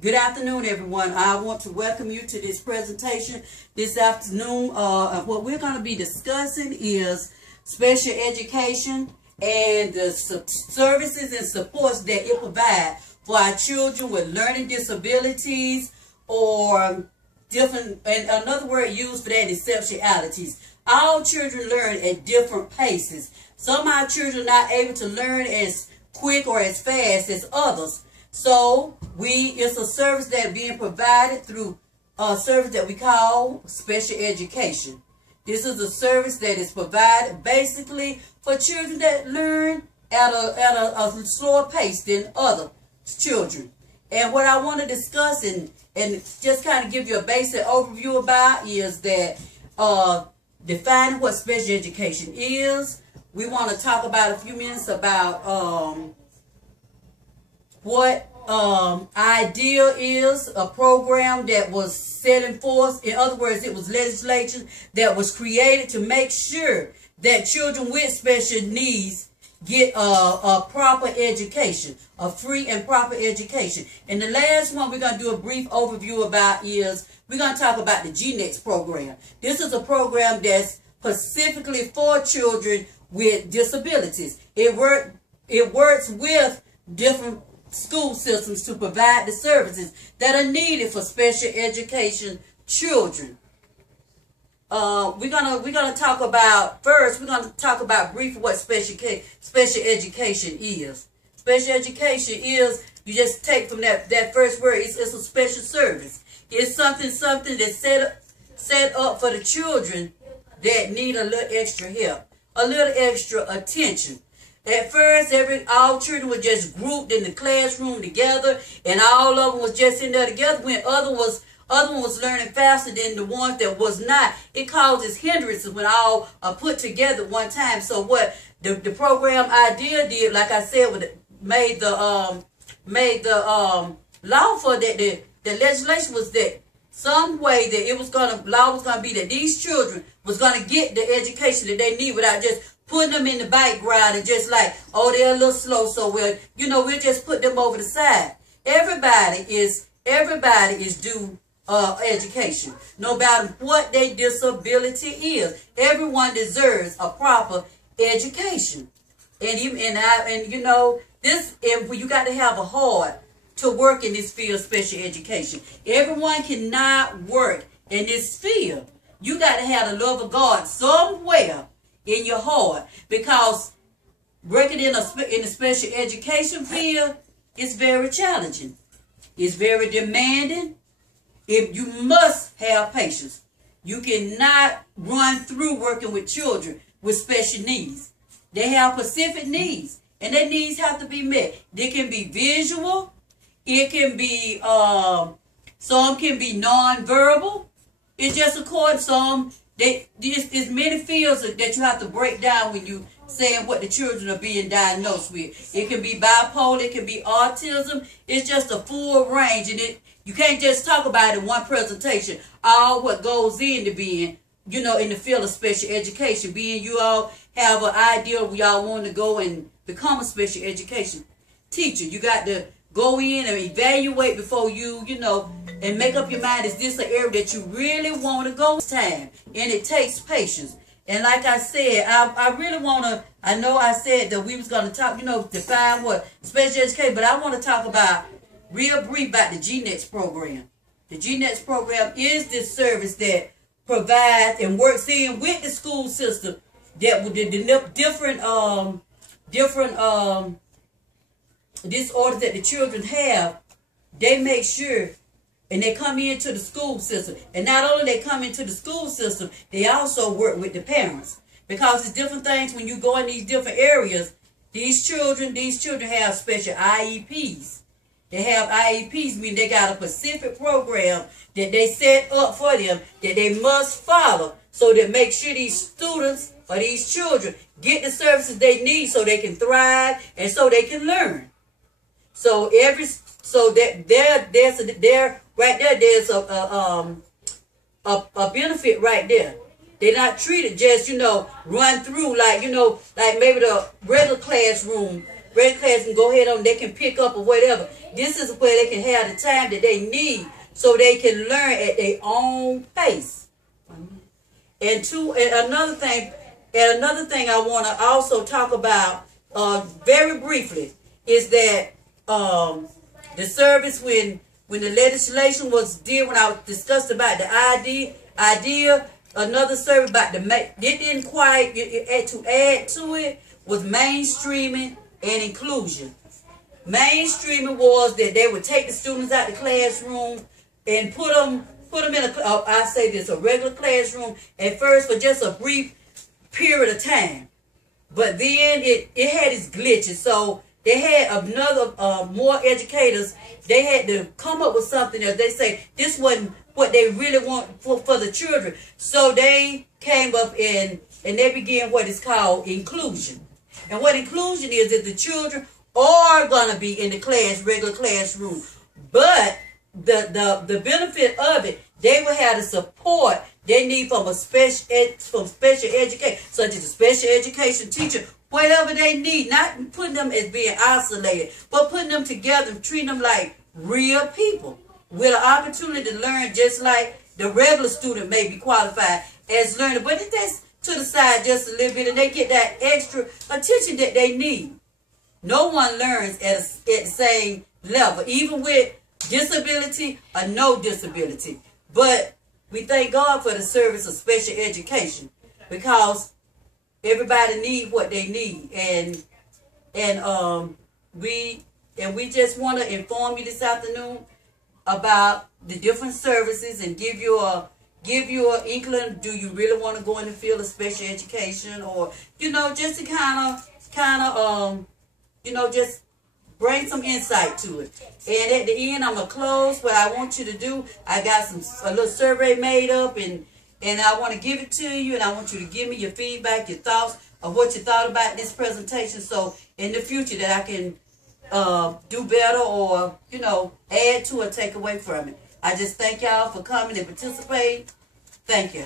Good afternoon, everyone. I want to welcome you to this presentation this afternoon. What we're going to be discussing is special education and the services and supports that it provides for our children with learning disabilities or different, and another word used for that is exceptionalities. All children learn at different paces. Some of our children are not able to learn as quick or as fast as others. So it's a service that being provided through a service that we call special education. This is a service that is provided basically for children that learn at a slower pace than other children. And what I want to discuss and just kind of give you a basic overview about is that defining what special education is. We want to talk about a few minutes about what IDEA is, a program that was set in force. In other words, it was legislation that was created to make sure that children with special needs get a proper education, a free and proper education. And the last one we're going to do a brief overview about is we're going to talk about the GNEX program. This is a program that's specifically for children with disabilities. It works with different school systems to provide the services that are needed for special education children. We're gonna talk about first. We're gonna talk about briefly what special education is. Special education is, you just take from that first word. It's a special service. It's something that's set up for the children that need a little extra help, a little extra attention. At first, all children were just grouped in the classroom together, and all of them was just in there together. When other one was learning faster than the ones that was not. It causes hindrances when all are put together at one time. So what the program IDEA did, like I said, made the law for that. The legislation was that some way that law was gonna be that these children was gonna get the education that they need without just putting them in the background and just like, oh, they're a little slow, so we'll just put them over the side. Everybody is due education, no matter what their disability is. Everyone deserves a proper education, and you got to have a heart to work in this field of special education. Everyone cannot work in this field. You got to have the love of God somewhere in your heart, because working in the special education field is very challenging. It's very demanding. You must have patience. You cannot run through working with children with special needs. They have specific needs, and their needs have to be met. They can be visual. It can be, some can be nonverbal. It's just according to there's many fields that you have to break down when you saying what the children are being diagnosed with. It can be bipolar, it can be autism. It's just a full range, and you can't just talk about it in one presentation. All what goes into being, in the field of special education. Being you all have an idea we all want to go and become a special education teacher. You got to go in and evaluate before you and make up your mind, is this an area that you really want to go this time? And it takes patience. And like I said, I really want to, I know I said that we was going to talk, define what special education, but I want to talk about, real brief about the GNEX program. The GNEX program is this service that provides and works in with the school system that with the different disorders that the children have. They make sure, and they come into the school system. And not only they come into the school system, they also work with the parents. Because it's different things when you go in these different areas. These children have special IEPs. They have IEPs, meaning they got a specific program that they set up for them that they must follow, so that make sure these students or these children get the services they need so they can thrive and so they can learn. So there's a benefit right there. They're not treated just, run through like maybe the regular classroom regular class and go ahead on, they can pick up or whatever. This is where they can have the time that they need so they can learn at their own pace. And another thing I want to also talk about very briefly is that the service when the legislation was when I discussed about the idea, another service about it didn't quite to add to it was mainstreaming and inclusion. Mainstreaming was that they would take the students out the classroom and put them in a regular classroom at first for just a brief period of time. But then it had its glitches. So they had more educators. They had to come up with something else. They say this wasn't what they really want for the children. So they came up and they began what is called inclusion. And what inclusion is that the children are going to be in the regular classroom. But the benefit of it, they will have the support they need from special education, such as a special education teacher, whatever they need, not putting them as being isolated, but putting them together and treating them like real people with an opportunity to learn just like the regular student may be qualified as learner. But if that's to the side just a little bit and they get that extra attention that they need. No one learns at the same level, even with disability or no disability. But we thank God for the service of special education because everybody needs what they need, and we just want to inform you this afternoon about the different services and give you an inkling. Do you really want to go in the field of special education, or just to kind of just bring some insight to it. And at the end, I'm going to close. What I want you to do, I got a little survey made up, and I want to give it to you, and I want you to give me your feedback, your thoughts of what you thought about this presentation, so in the future that I can do better or, add to or take away from it. I just thank y'all for coming and participating. Thank you.